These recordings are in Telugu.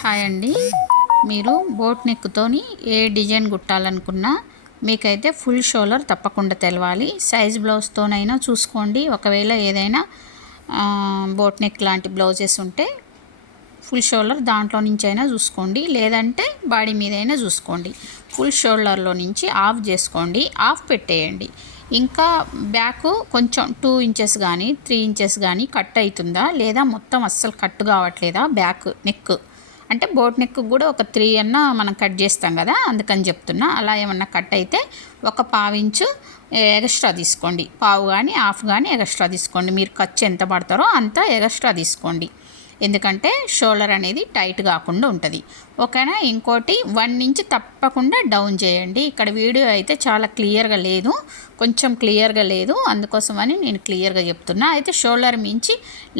హాయ్ అండి. మీరు బోట్ నెక్తోని ఏ డిజైన్ కుట్టాలనుకున్నా మీకైతే ఫుల్ షోల్డర్ తప్పకుండా తెలవాలి. సైజ్ బ్లౌజ్తోనైనా చూసుకోండి. ఒకవేళ ఏదైనా బోట్ నెక్ లాంటి బ్లౌజెస్ ఉంటే ఫుల్ షోల్డర్ దాంట్లో నుంచి అయినా చూసుకోండి, లేదంటే బాడీ మీద అయినా చూసుకోండి. ఫుల్ షోల్డర్లో నుంచి ఆఫ్ చేసుకోండి, ఆఫ్ పెట్టేయండి. ఇంకా బ్యాక్ కొంచెం 2 ఇంచెస్ కానీ 3 ఇంచెస్ కానీ కట్ అవుతుందా లేదా, మొత్తం అస్సలు కట్ కావట్లేదా బ్యాక్ నెక్ అంటే బోట్ నెక్ కూడా ఒక 3 అన్నా మనం కట్ చేస్తాం కదా, అందుకని చెప్తున్నా. అలా ఏమన్నా కట్ అయితే ఒక పావించు ఎక్స్ట్రా తీసుకోండి. పావు కానీ హాఫ్ కానీ ఎక్స్ట్రా తీసుకోండి. మీరు ఖర్చు ఎంత పడతారో అంత ఎక్స్ట్రా తీసుకోండి, ఎందుకంటే షోల్డర్ అనేది టైట్ కాకుండా ఉంటుంది. ఓకేనా. ఇంకోటి 1 ఇంచ్ తప్పకుండా డౌన్ చేయండి. ఇక్కడ వీడియో అయితే చాలా క్లియర్గా లేదు, కొంచెం క్లియర్గా లేదు, అందుకోసమని నేను క్లియర్గా చెప్తున్నా. అయితే షోల్డర్ మించి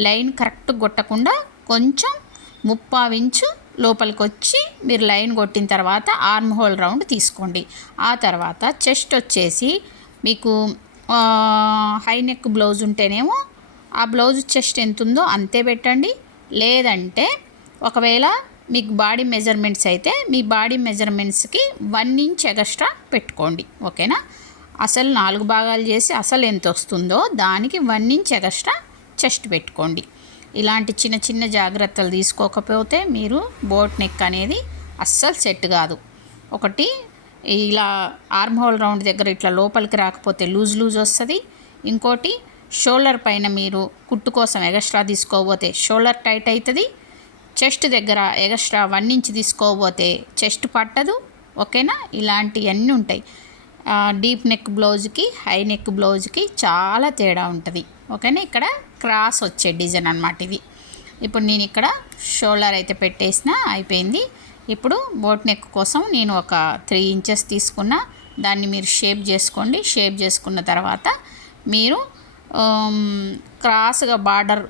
లైన్ కరెక్ట్ కొట్టకుండా కొంచెం 3/4 ఇంచు లోపలికి వచ్చి మీరు లైన్ కొట్టిన తర్వాత ఆర్మ్ హోల్ రౌండ్ తీసుకోండి. ఆ తర్వాత చెస్ట్ వచ్చేసి మీకు హై నెక్ బ్లౌజ్ ఉంటేనేమో ఆ బ్లౌజ్ చెస్ట్ ఎంత ఉందో అంతే పెట్టండి. లేదంటే ఒకవేళ మీకు బాడీ మెజర్మెంట్స్ అయితే మీ బాడీ మెజర్మెంట్స్కి 1 ఇంచ్ ఎక్స్ట్రా పెట్టుకోండి. ఓకేనా. అసలు 4 భాగాలు చేసి అసలు ఎంత వస్తుందో దానికి 1 ఇంచ్ ఎక్స్ట్రా చెస్ట్ పెట్టుకోండి. ఇలాంటి చిన్న చిన్న జాగ్రత్తలు తీసుకోకపోతే మీరు బోట్ నెక్ అనేది అస్సలు సెట్ కాదు. ఒకటి ఇలా ఆర్మ్ హోల్ రౌండ్ దగ్గర ఇట్లా లోపలికి రాకపోతే లూజ్ వస్తుంది. ఇంకోటి షోల్డర్ పైన మీరు కుట్టు కోసం ఎక్స్ట్రా తీసుకోకపోతే షోల్డర్ టైట్ అవుతుంది. చెస్ట్ దగ్గర ఎక్స్ట్రా 1 ఇంచ్ తీసుకోకపోతే చెస్ట్ పట్టదు. ఓకేనా. ఇలాంటివన్నీ ఉంటాయి. డీప్ నెక్ బ్లౌజ్కి హై నెక్ బ్లౌజ్కి చాలా తేడా ఉంటుంది. ఓకేనా. ఇక్కడ క్రాస్ వచ్చే డిజైన్ అన్నమాట ఇది. ఇప్పుడు నేను ఇక్కడ షోల్డర్ అయితే పెట్టేసిన అయిపోయింది. ఇప్పుడు బోట్ నెక్ కోసం నేను ఒక 3 ఇంచెస్ తీసుకున్నా, దాన్ని మీరు షేప్ చేసుకోండి. షేప్ చేసుకున్న తర్వాత మీరు క్రాస్గా బార్డర్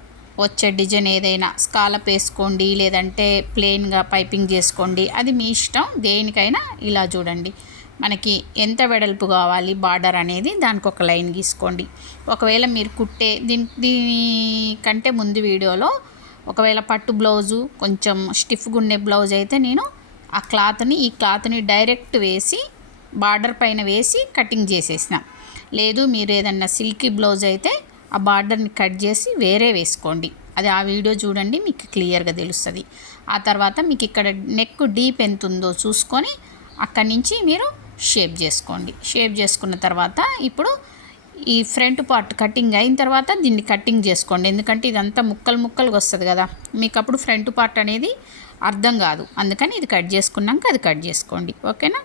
వచ్చే డిజైన్ ఏదైనా స్కాలప్ వేసుకోండి, లేదంటే ప్లెయిన్గా పైపింగ్ చేసుకోండి, అది మీ ఇష్టం. దేనికైనా ఇలా చూడండి, మనకి ఎంత వెడల్పు కావాలి బార్డర్ అనేది దానికి ఒక లైన్ గీసుకోండి. ఒకవేళ మీరు కుట్టే దీనికంటే ముందు వీడియోలో ఒకవేళ పట్టు బ్లౌజు కొంచెం స్టిఫ్గా ఉండే బ్లౌజ్ అయితే నేను ఈ క్లాత్ని డైరెక్ట్ వేసి బార్డర్ పైన వేసి కటింగ్ చేసేసిన. లేదు మీరు ఏదన్నా సిల్కీ బ్లౌజ్ అయితే ఆ బార్డర్ని కట్ చేసి వేరే వేసుకోండి. అది ఆ వీడియో చూడండి, మీకు క్లియర్గా తెలుస్తుంది. ఆ తర్వాత మీకు ఇక్కడ నెక్ డీప్ ఎంత ఉందో చూసుకొని అక్కడి నుంచి మీరు షేప్ చేసుకోండి. షేప్ చేసుకున్న తర్వాత ఇప్పుడు ఈ ఫ్రంట్ పార్ట్ కటింగ్ అయిన తర్వాత దీన్ని కటింగ్ చేసుకోండి. ఎందుకంటే ఇదంతా ముక్కలుగా వస్తుంది కదా, మీకు అప్పుడు ఫ్రంట్ పార్ట్ అనేది అర్థం కాదు. అందుకని ఇది కట్ చేసుకున్నాక అది కట్ చేసుకోండి. ఓకేనా.